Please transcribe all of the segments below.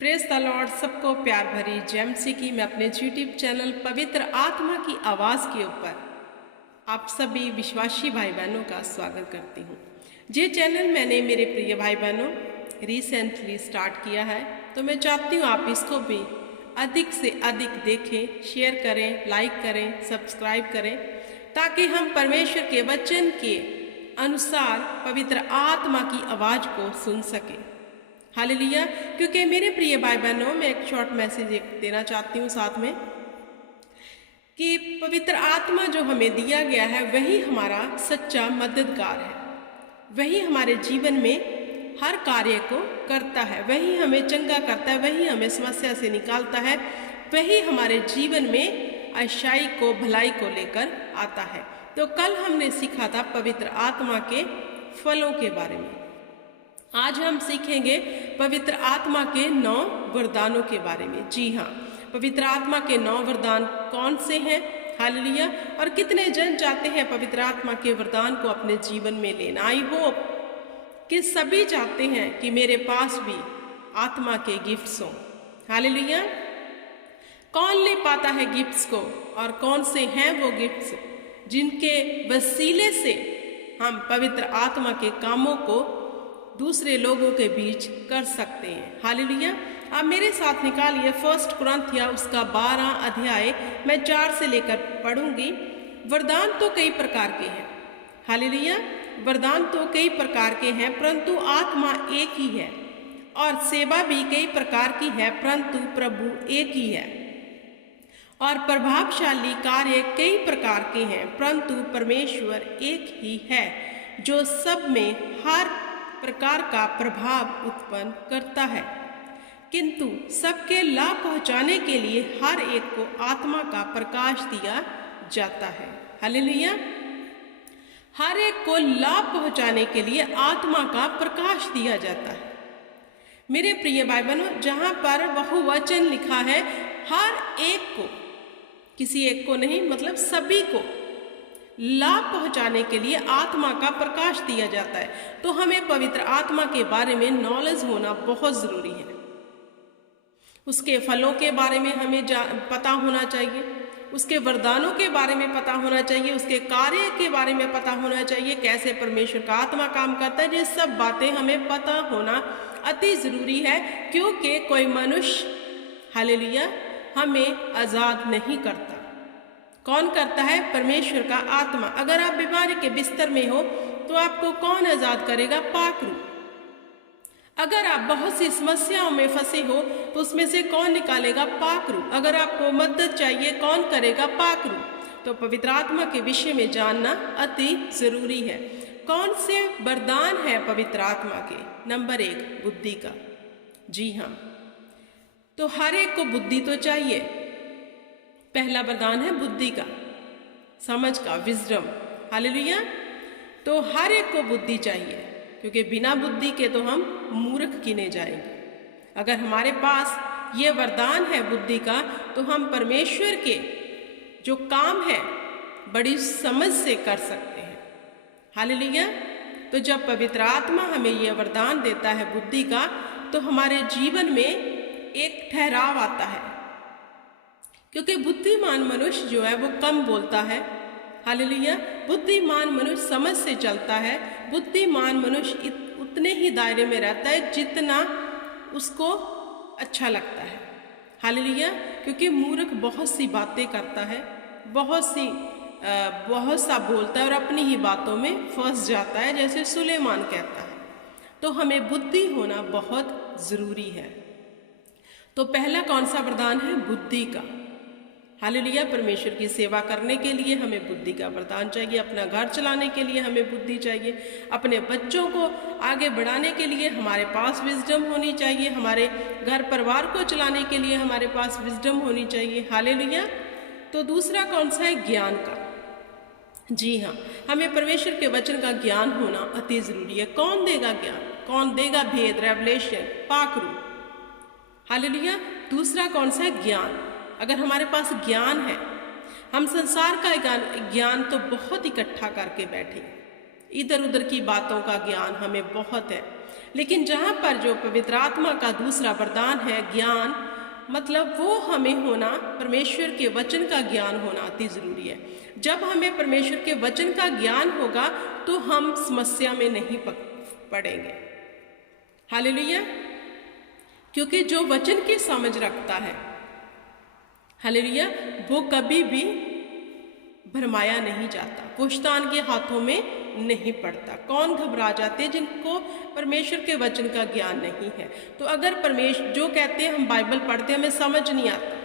Praise the Lord. सबको प्यार भरी जेएमसी की मैं अपने यूट्यूब चैनल पवित्र आत्मा की आवाज़ के ऊपर आप सभी विश्वासी भाई बहनों का स्वागत करती हूँ। ये चैनल मैंने मेरे प्रिय भाई बहनों रिसेंटली स्टार्ट किया है, तो मैं चाहती हूँ आप इसको भी अधिक से अधिक देखें, शेयर करें, लाइक करें, सब्सक्राइब करें, ताकि हम परमेश्वर के वचन के अनुसार पवित्र आत्मा की आवाज़ को सुन सकें। हालेलुया। क्योंकि मेरे प्रिय भाई बहनों, मैं एक शॉर्ट मैसेज देना चाहती हूँ साथ में कि पवित्र आत्मा जो हमें दिया गया है वही हमारा सच्चा मददगार है, वही हमारे जीवन में हर कार्य को करता है, वही हमें चंगा करता है, वही हमें समस्या से निकालता है, वही हमारे जीवन में अच्छाई को, भलाई को लेकर आता है। तो कल हमने सीखा था पवित्र आत्मा के फलों के बारे में। आज हम सीखेंगे पवित्र आत्मा के 9 वरदानों के बारे में। जी हाँ, पवित्र आत्मा के 9 वरदान कौन से हैं? हालेलुया। और कितने जन चाहते हैं पवित्र आत्मा के वरदान को अपने जीवन में लेना? आई होप कि सभी चाहते हैं कि मेरे पास भी आत्मा के गिफ्ट्स हों। हालेलुया। कौन ले पाता है गिफ्ट्स को, और कौन से हैं वो गिफ्ट्स जिनके वसीले से हम पवित्र आत्मा के कामों को दूसरे लोगों के बीच कर सकते हैं। हालेलुया। आप मेरे साथ निकालिए 1 कुरिन्थियों उसका 12 अध्याय, मैं 4 से लेकर पढ़ूंगी। वरदान तो कई प्रकार के हैं। हालेलुया। वरदान तो कई प्रकार के हैं, परंतु आत्मा एक ही है, और सेवा भी कई प्रकार की है, परंतु प्रभु एक ही है, और प्रभावशाली कार्य कई प्रकार के हैं, परंतु परमेश्वर एक ही है, जो सब में हर प्रकार का प्रभाव उत्पन्न करता है, किंतु सबके लाभ पहुंचाने के लिए हर एक को आत्मा का प्रकाश दिया जाता है। हालेलुया। हर एक को लाभ पहुंचाने के लिए आत्मा का प्रकाश दिया जाता है। मेरे प्रिय भाई बहनों, जहां पर बहुवचन लिखा है हर एक को, किसी एक को नहीं, मतलब सभी को लाभ पहुंचाने के लिए आत्मा का प्रकाश दिया जाता है। तो हमें पवित्र आत्मा के बारे में नॉलेज होना बहुत जरूरी है। उसके फलों के बारे में हमें पता होना चाहिए, उसके वरदानों के बारे में पता होना चाहिए, उसके कार्य के बारे में पता होना चाहिए, कैसे परमेश्वर का आत्मा काम करता है। ये सब बातें हमें पता होना अति जरूरी है, क्योंकि कोई मनुष्य, हालेलुया, हमें आजाद नहीं करता। कौन करता है? परमेश्वर का आत्मा। अगर आप बीमारी के बिस्तर में हो तो आपको कौन आजाद करेगा? पाकरू। अगर आप बहुत सी समस्याओं में फंसे हो तो उसमें से कौन निकालेगा? पाकरू। अगर आपको मदद चाहिए, कौन करेगा? पाकरू। तो पवित्र आत्मा के विषय में जानना अति जरूरी है। कौन से वरदान है पवित्र आत्मा के? नंबर 1, बुद्धि का। जी हाँ, तो हर एक को बुद्धि तो चाहिए। पहला वरदान है बुद्धि का, समझ का, विजडम। हालेलुया। तो हर एक को बुद्धि चाहिए, क्योंकि बिना बुद्धि के तो हम मूर्ख गिने जाएंगे। अगर हमारे पास ये वरदान है बुद्धि का, तो हम परमेश्वर के जो काम है बड़ी समझ से कर सकते हैं। हालेलुया। तो जब पवित्र आत्मा हमें यह वरदान देता है बुद्धि का, तो हमारे जीवन में एक ठहराव आता है, क्योंकि बुद्धिमान मनुष्य जो है वो कम बोलता है। हालेलुया। बुद्धिमान मनुष्य समझ से चलता है। बुद्धिमान मनुष्य उतने ही दायरे में रहता है जितना उसको अच्छा लगता है। हालेलुया। क्योंकि मूर्ख बहुत सी बातें करता है, बहुत सा बोलता है और अपनी ही बातों में फंस जाता है, जैसे सुलेमान कहता है। तो हमें बुद्धि होना बहुत जरूरी है। तो पहला कौन सा वरदान है? बुद्धि का। हालेलुया। परमेश्वर की सेवा करने के लिए हमें बुद्धि का वरदान चाहिए, अपना घर चलाने के लिए हमें बुद्धि चाहिए, अपने बच्चों को आगे बढ़ाने के लिए हमारे पास विजडम होनी चाहिए, हमारे घर परिवार को चलाने के लिए हमारे पास विजडम होनी चाहिए। हालेलुया। तो दूसरा कौन सा है? ज्ञान का। जी हाँ, हमें परमेश्वर के वचन का ज्ञान होना अति जरूरी है। कौन देगा ज्ञान? कौन देगा भेद, रेवलेशन, पाकरू? हालेलुया। दूसरा कौन सा है? ज्ञान। अगर हमारे पास ज्ञान है, हम संसार का ज्ञान तो बहुत इकट्ठा करके बैठे, इधर उधर की बातों का ज्ञान हमें बहुत है, लेकिन जहाँ पर जो पवित्र आत्मा का दूसरा वरदान है ज्ञान, मतलब वो हमें होना, परमेश्वर के वचन का ज्ञान होना अति ज़रूरी है। जब हमें परमेश्वर के वचन का ज्ञान होगा तो हम समस्या में नहीं पड़ेंगे। हालेलुया। क्योंकि जो वचन की समझ रखता है, हालेलुया, वो कभी भी भरमाया नहीं जाता, कुश्तान के हाथों में नहीं पड़ता। कौन घबरा जाते जिनको परमेश्वर के वचन का ज्ञान नहीं है। तो अगर परमेश्वर जो कहते हैं हम बाइबल पढ़ते हमें समझ नहीं आता,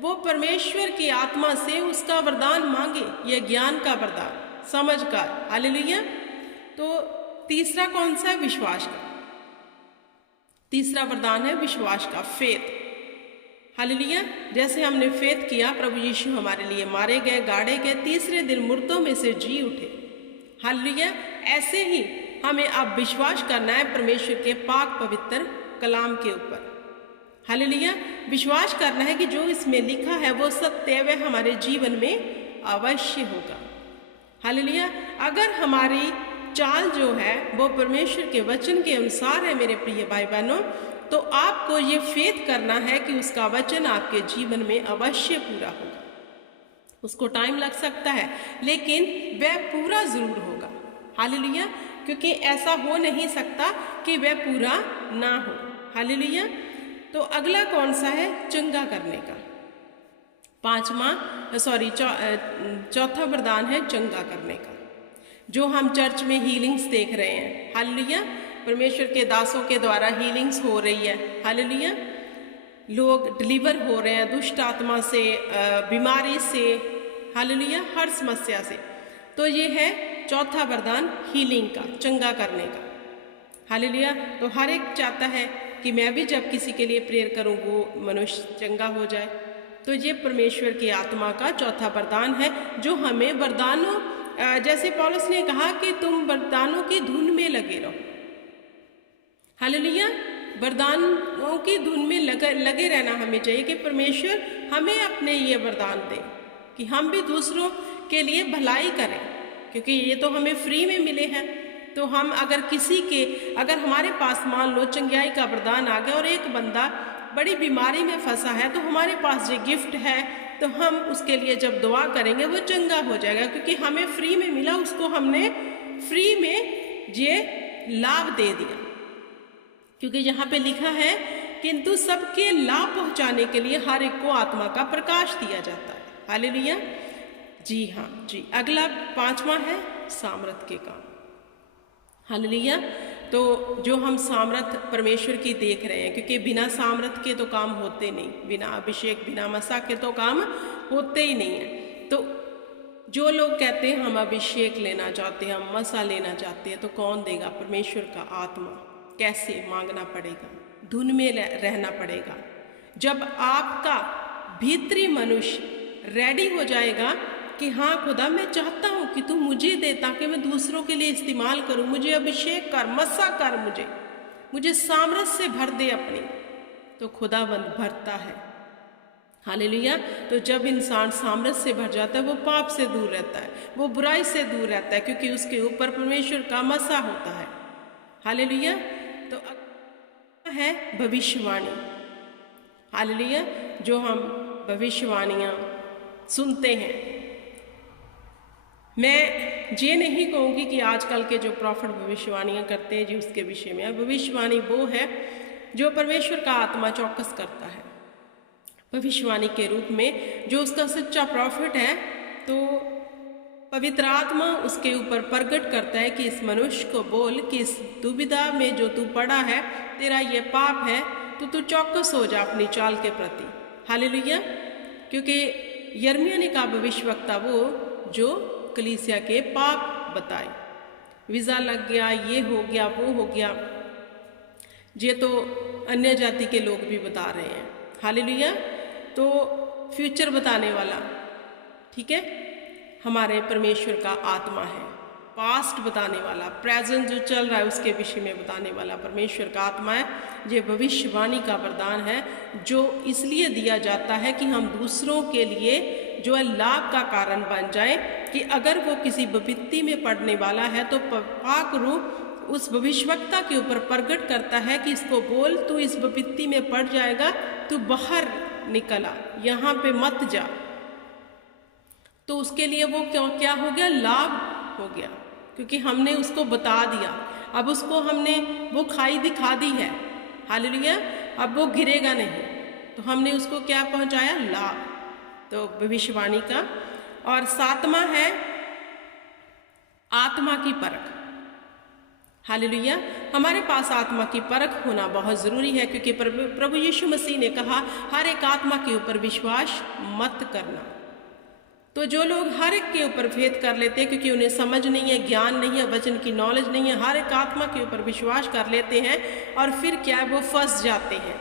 वो परमेश्वर की आत्मा से उसका वरदान मांगे, ये ज्ञान का वरदान, समझ का। हालेलुया। तो तीसरा कौन सा है? विश्वास का। तीसरा वरदान है विश्वास का, फेथ। हालेलुया। जैसे हमने फेथ किया, प्रभु यीशु हमारे लिए मारे गए, गाड़े गए, तीसरे दिन मुर्दों में से जी उठे। हालेलुया। ऐसे ही हमें अब विश्वास करना है परमेश्वर के पाक पवित्र कलाम के ऊपर। हालेलुया। विश्वास करना है कि जो इसमें लिखा है वो सत्य है, वह हमारे जीवन में अवश्य होगा। हालेलुया। अगर हमारी चाल जो है वो परमेश्वर के वचन के अनुसार है मेरे प्रिय भाई बहनों, तो आपको ये फेथ करना है कि उसका वचन आपके जीवन में अवश्य पूरा होगा। उसको टाइम लग सकता है लेकिन वह पूरा जरूर होगा। हालेलुया। क्योंकि ऐसा हो नहीं सकता कि वह पूरा ना हो। हालेलुया। तो अगला कौन सा है? चंगा करने का। चौथा वरदान है चंगा करने का, जो हम चर्च में हीलिंग्स देख रहे हैं। हालेलुया। परमेश्वर के दासों के द्वारा हीलिंग्स हो रही है। हालेलुया। लोग डिलीवर हो रहे हैं दुष्ट आत्मा से, बीमारी से, हालेलुया, हर समस्या से। तो ये है चौथा वरदान हीलिंग का, चंगा करने का। हालेलुया। तो हर एक चाहता है कि मैं भी जब किसी के लिए प्रेयर करूं वो मनुष्य चंगा हो जाए। तो ये परमेश्वर की आत्मा का चौथा वरदान है, जो हमें वरदानों, जैसे पौलुस ने कहा कि तुम वरदानों की धुन में लगे रहो। हालेलुया। वरदानों की धुन में लगे रहना हमें चाहिए कि परमेश्वर हमें अपने ये वरदान दे कि हम भी दूसरों के लिए भलाई करें, क्योंकि ये तो हमें फ्री में मिले हैं। तो हम अगर हमारे पास मान लो चंगाई का वरदान आ गया और एक बंदा बड़ी बीमारी में फंसा है, तो हमारे पास ये गिफ्ट है, तो हम उसके लिए जब दुआ करेंगे वो चंगा हो जाएगा, क्योंकि हमें फ्री में मिला, उसको हमने फ्री में ये लाभ दे दिया। क्योंकि यहाँ पे लिखा है किंतु सबके लाभ पहुँचाने के लिए हर एक को आत्मा का प्रकाश दिया जाता है। हालेलुया। जी हाँ जी। अगला पांचवा है सामर्थ के काम। हालेलुया। तो जो हम सामर्थ परमेश्वर की देख रहे हैं, क्योंकि बिना सामर्थ के तो काम होते नहीं, बिना अभिषेक, बिना मसा के तो काम होते ही नहीं है। तो जो लोग कहते हैं हम अभिषेक लेना चाहते हैं, हम मसा लेना चाहते हैं, तो कौन देगा? परमेश्वर का आत्मा। कैसे? मांगना पड़ेगा, धुन में रहना पड़ेगा। जब आपका भीतरी मनुष्य रेडी हो जाएगा कि हाँ खुदा मैं चाहता हूँ कि तू मुझे दे ताकि मैं दूसरों के लिए इस्तेमाल करूँ, मुझे अभिषेक कर, मसा कर, मुझे सामर्थ्य से भर दे अपनी, तो खुदावंद भरता है। हालेलुया। तो जब इंसान सामर्थ्य से भर जाता है वो पाप से दूर रहता है, वो बुराई से दूर रहता है, क्योंकि उसके ऊपर परमेश्वर का मसा होता है। हालेलुया। तो है भविष्यवाणी। हालेलुया। जो हम भविष्यवाणियाँ सुनते हैं, मैं ये नहीं कहूँगी कि आजकल के जो प्रॉफिट भविष्यवाणियाँ करते हैं जी उसके विषय में। भविष्यवाणी वो है जो परमेश्वर का आत्मा चौकस करता है भविष्यवाणी के रूप में, जो उसका सच्चा प्रॉफिट है। तो पवित्र आत्मा उसके ऊपर प्रकट करता है कि इस मनुष्य को बोल कि इस दुविधा में जो तू पड़ा है, तेरा ये पाप है, तो तू चौकस हो जा अपनी चाल के प्रति। हालेलुया। क्योंकि यिर्मयाह ने कहा भविष्यवक्ता वो जो कलीसिया के पाप बताए, वीज़ा लग गया, ये हो गया, वो हो गया, ये तो अन्य जाति के लोग भी बता रहे हैं। हालेलुया। तो फ्यूचर बताने वाला, ठीक है, हमारे परमेश्वर का आत्मा है। पास्ट बताने वाला, प्रेजेंट जो चल रहा है उसके विषय में बताने वाला परमेश्वर का आत्मा है। ये भविष्यवाणी का वरदान है जो इसलिए दिया जाता है कि हम दूसरों के लिए जो है लाभ का कारण बन जाए, कि अगर वो किसी विपत्ति में पड़ने वाला है तो पाक रूह उस भविष्यवक्ता के ऊपर प्रकट करता है कि इसको बोल, तू इस विपत्ति में पड़ जाएगा, तू बाहर निकला, यहाँ पे मत जा। तो उसके लिए वो क्या हो गया, लाभ हो गया, क्योंकि हमने उसको बता दिया। अब उसको हमने वो खाई दिखा दी है, हालेलुया। अब वो गिरेगा नहीं, तो हमने उसको क्या पहुंचाया, लाभ। तो भविष्यवाणी का। और 7वां है आत्मा की परख। हालेलुया। हमारे पास आत्मा की परख होना बहुत ज़रूरी है, क्योंकि प्रभु यीशु मसीह ने कहा हर एक आत्मा के ऊपर विश्वास मत करना। तो जो लोग हर एक के ऊपर भेद कर लेते हैं, क्योंकि उन्हें समझ नहीं है, ज्ञान नहीं है, वचन की नॉलेज नहीं है, हर एक आत्मा के ऊपर विश्वास कर लेते हैं और फिर क्या वो फंस जाते हैं।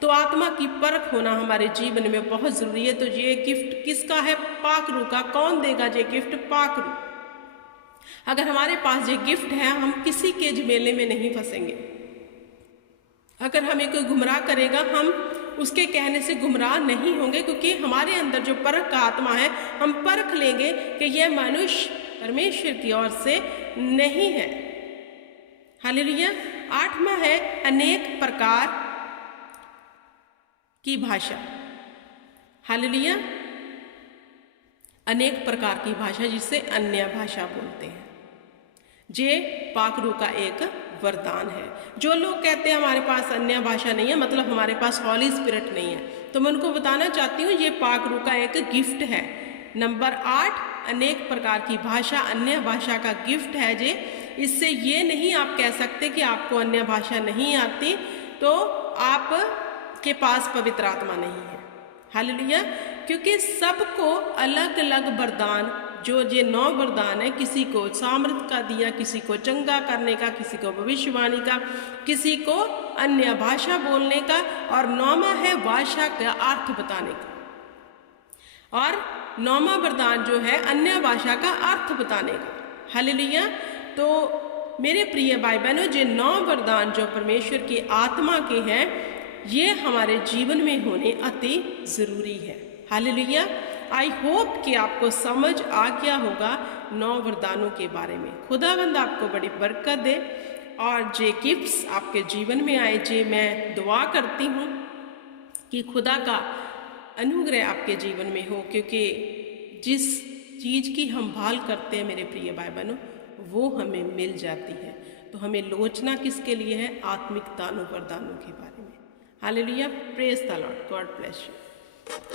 तो आत्मा की परख होना हमारे जीवन में बहुत ज़रूरी है। तो ये गिफ्ट किसका है, पाकरू का। कौन देगा ये गिफ्ट, पाकरू। अगर हमारे पास ये गिफ्ट है, हम किसी के झमेले में नहीं फंसेंगे। अगर हमें कोई गुमराह करेगा, हम उसके कहने से गुमराह नहीं होंगे, क्योंकि हमारे अंदर जो परख का आत्मा है, हम परख लेंगे कि यह मनुष्य परमेश्वर की ओर से नहीं है। हालेलुया। 8वां है अनेक प्रकार की भाषा। हालेलुया। अनेक प्रकार की भाषा, जिसे अन्य भाषा बोलते हैं, जे पाकरू का एक वरदान है। जो लोग कहते हैं हमारे पास अन्य भाषा नहीं है, मतलब हमारे पास हॉली स्पिरिट नहीं है, तो मैं उनको बताना चाहती हूँ ये पाकरू का एक गिफ्ट है। नंबर 8 अनेक प्रकार की भाषा, अन्य भाषा का गिफ्ट है जे। इससे ये नहीं आप कह सकते कि आपको अन्य भाषा नहीं आती तो आप के पास पवित्र आत्मा नहीं है। हालेलुया। क्योंकि सबको अलग अलग वरदान, जो ये 9 वरदान है, किसी को सामर्थ का दिया, किसी को चंगा करने का, किसी को भविष्यवाणी का, किसी को अन्य भाषा बोलने का, और 9वां है भाषा का अर्थ बताने का। और 9वां वरदान जो है अन्य भाषा का अर्थ बताने का। हालेलुया। तो मेरे प्रिय भाई बहनों, ये 9 वरदान जो परमेश्वर की आत्मा के हैं, ये हमारे जीवन में होने अति ज़रूरी है। हालेलुया। आई होप कि आपको समझ आ गया होगा 9 वरदानों के बारे में। खुदावंद आपको बड़ी बरकत दे और जे गिफ्ट्स आपके जीवन में आए, जे मैं दुआ करती हूँ कि खुदा का अनुग्रह आपके जीवन में हो, क्योंकि जिस चीज़ की हम भाल करते हैं मेरे प्रिय भाई बहनों, वो हमें मिल जाती है। तो हमें लोचना किसके लिए है, आत्मिक दानों वरदानों के बारे में। Hallelujah. Praise the Lord. God bless you.